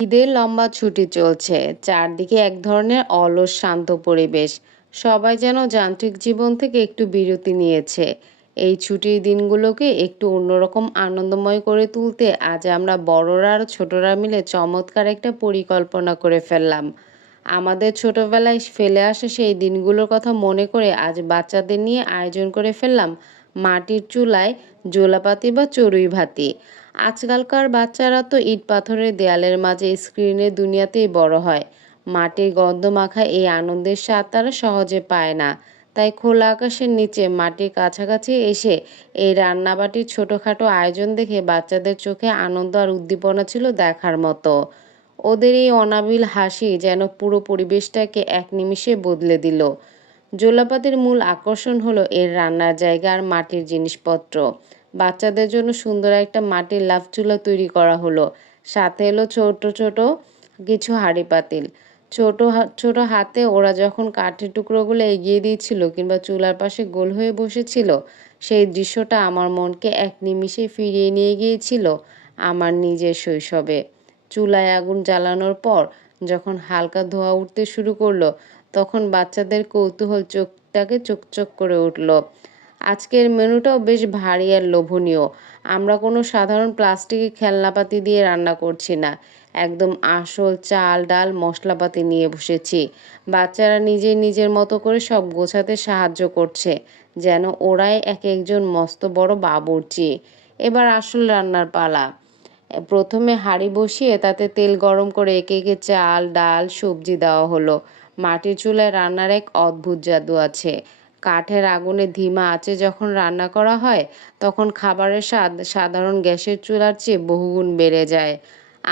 ঈদের লম্বা ছুটি চলছে, চারদিকে এক ধরনের অলস শান্ত পরিবেশ। সবাই যেন যান্ত্রিক জীবন থেকে একটু বিরতি নিয়েছে। এই ছুটির দিনগুলোকে একটু অন্যরকম আনন্দময় করে তুলতে আজ আমরা বড়রা আর ছোটরা মিলে চমৎকার একটা পরিকল্পনা করে ফেললাম। আমাদের ছোটবেলায় ফেলে আসা সেই দিনগুলোর কথা মনে করে আজ বাচ্চাদের নিয়ে আয়োজন করে ফেললাম মাটির চুলায় জোলাপাতি বা চড়ুই ভাতি। আজকালকার বাচ্চারা তো ইট পাথরের দেয়ালের মাঝে স্ক্রিনের দুনিয়াতেই বড় হয়। মাটির গন্ধ মাখা এই আনন্দের স্বাদ তারা সহজে পায় না। তাই খোলা আকাশের নিচে মাটির কাছাকাছি এসে এই রান্নাবাটির ছোটখাটো আয়োজন দেখে বাচ্চাদের চোখে আনন্দ আর উদ্দীপনা ছিল দেখার মতো। ওদের এই অনাবিল হাসি যেন পুরো পরিবেশটাকে এক নিমিষে বদলে দিল। জোলাপাতির মূল আকর্ষণ হলো এর রান্নার জায়গা আর মাটির জিনিসপত্র। বাচ্চাদের জন্য সুন্দর একটা মাটির লাফ চুলা তৈরি করা হলো। সাথে এলো ছোট ছোট কিছু হাঁড়ি পাতিল। ছোট হাতে ওরা যখন কাঠের টুকরোগুলো এগিয়ে দিয়েছিল কিংবা চুলার পাশে গোল হয়ে বসেছিল, সেই দৃশ্যটা আমার মনকে এক নিমিষে ফিরিয়ে নিয়ে গিয়েছিল আমার নিজের শৈশবে। চুলায় আগুন জ্বালানোর পর যখন হালকা ধোঁয়া উঠতে শুরু করলো, তখন বাচ্চাদের কৌতূহল চোখটাকে চকচক করে উঠল। আজকের মেনুটাও বেশ ভারী আর লোভনীয়। আমরা কোনো সাধারণ প্লাস্টিকের খেলনাপাতি দিয়ে রান্না করছি না। একদম আসল চাল, ডাল, মশলাপাতি নিয়ে বসেছি। বাচ্চারা নিজের মতো করে সব গোছাতে সাহায্য করছে। যেন ওরাই একেকজন মস্ত বড় বাবুর্চি। এবার আসল রান্নার পালা। প্রথমে হাঁড়ি বসিয়ে তাতে তেল গরম করে একে চাল, ডাল, সবজি দেওয়া হলো। মাটির চুলায় রান্নার এক অদ্ভুত জাদু আছে। কাঠের আগুনে ধীমা আঁচে যখন রান্না করা হয়, তখন খাবারের স্বাদ সাধারণ গ্যাসের চুলার চেয়ে বহুগুণ বেড়ে যায়।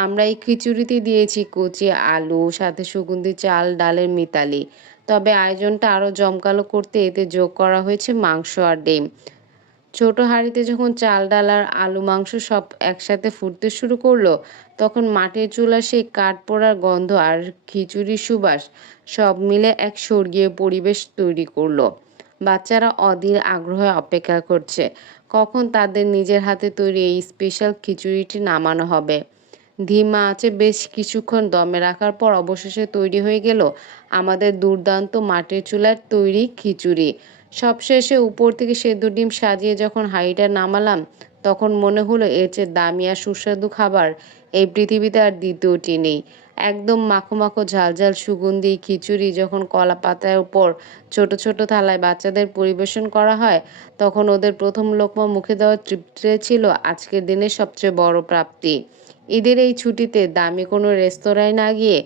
আমরা এই খিচুড়িতে দিয়েছি কচি আলু, সাথে সুগন্ধি চাল ডালের মিতালি। তবে আয়োজনটা আরো জমকালো করতে এতে যোগ করা হয়েছে মাংস আর ডিম। ছোট হাঁড়িতে যখন চাল, ডাল আর আলু মাংস সব একসাথে ফুটতে শুরু করলো, তখন মাটির চুলার সেই কাঠ পোড়ার গন্ধ আর খিচুড়ির সুবাস সব মিলে এক স্বর্গীয় পরিবেশ তৈরি করলো। বাচ্চারা অধীর আগ্রহে অপেক্ষা করছে কখন তাদের নিজের হাতে তৈরি এই স্পেশাল খিচুড়িটি নামানো হবে। ধিমা আঁচে বেশ কিছুক্ষণ দমে রাখার পর অবশেষে তৈরি হয়ে গেল আমাদের দুর্দান্ত মাটির চুলার তৈরি খিচুড়ি। সবশেষে উপর থেকে সেদ্ধ ডিম সাজিয়ে যখন হাঁড়িটা নামালাম, তখন মনে হলো এর চেয়ে দামি আর সুস্বাদু খাবার এই পৃথিবীতে আর দ্বিতীয়টি নেই। একদম মাখো মাখো ঝাল সুগন্ধি খিচুড়ি যখন কলা পাতার উপর ছোট থালায় বাচ্চাদের পরিবেশন করা হয়, তখন ওদের প্রথম লোকমা মুখে দেওয়ার তৃপ্তিটাই ছিল আজকের দিনের সবচেয়ে বড় প্রাপ্তি। ঈদের এই ছুটিতে দামি কোনো রেস্তোরাঁয় না গিয়ে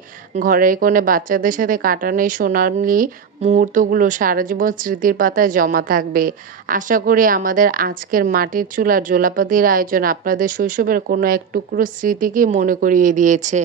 ঘরের কোণে বাচ্চাদের সাথে কাটানো এই সোনালি মুহূর্তগুলো সারা জীবন স্মৃতির পাতায় জমা থাকবে। আশা করি আমাদের আজকের মাটির চুলার জোলাপাতির আয়োজন আপনাদের শৈশবের কোনো এক টুকরো স্মৃতিকে মনে করিয়ে দিয়েছে।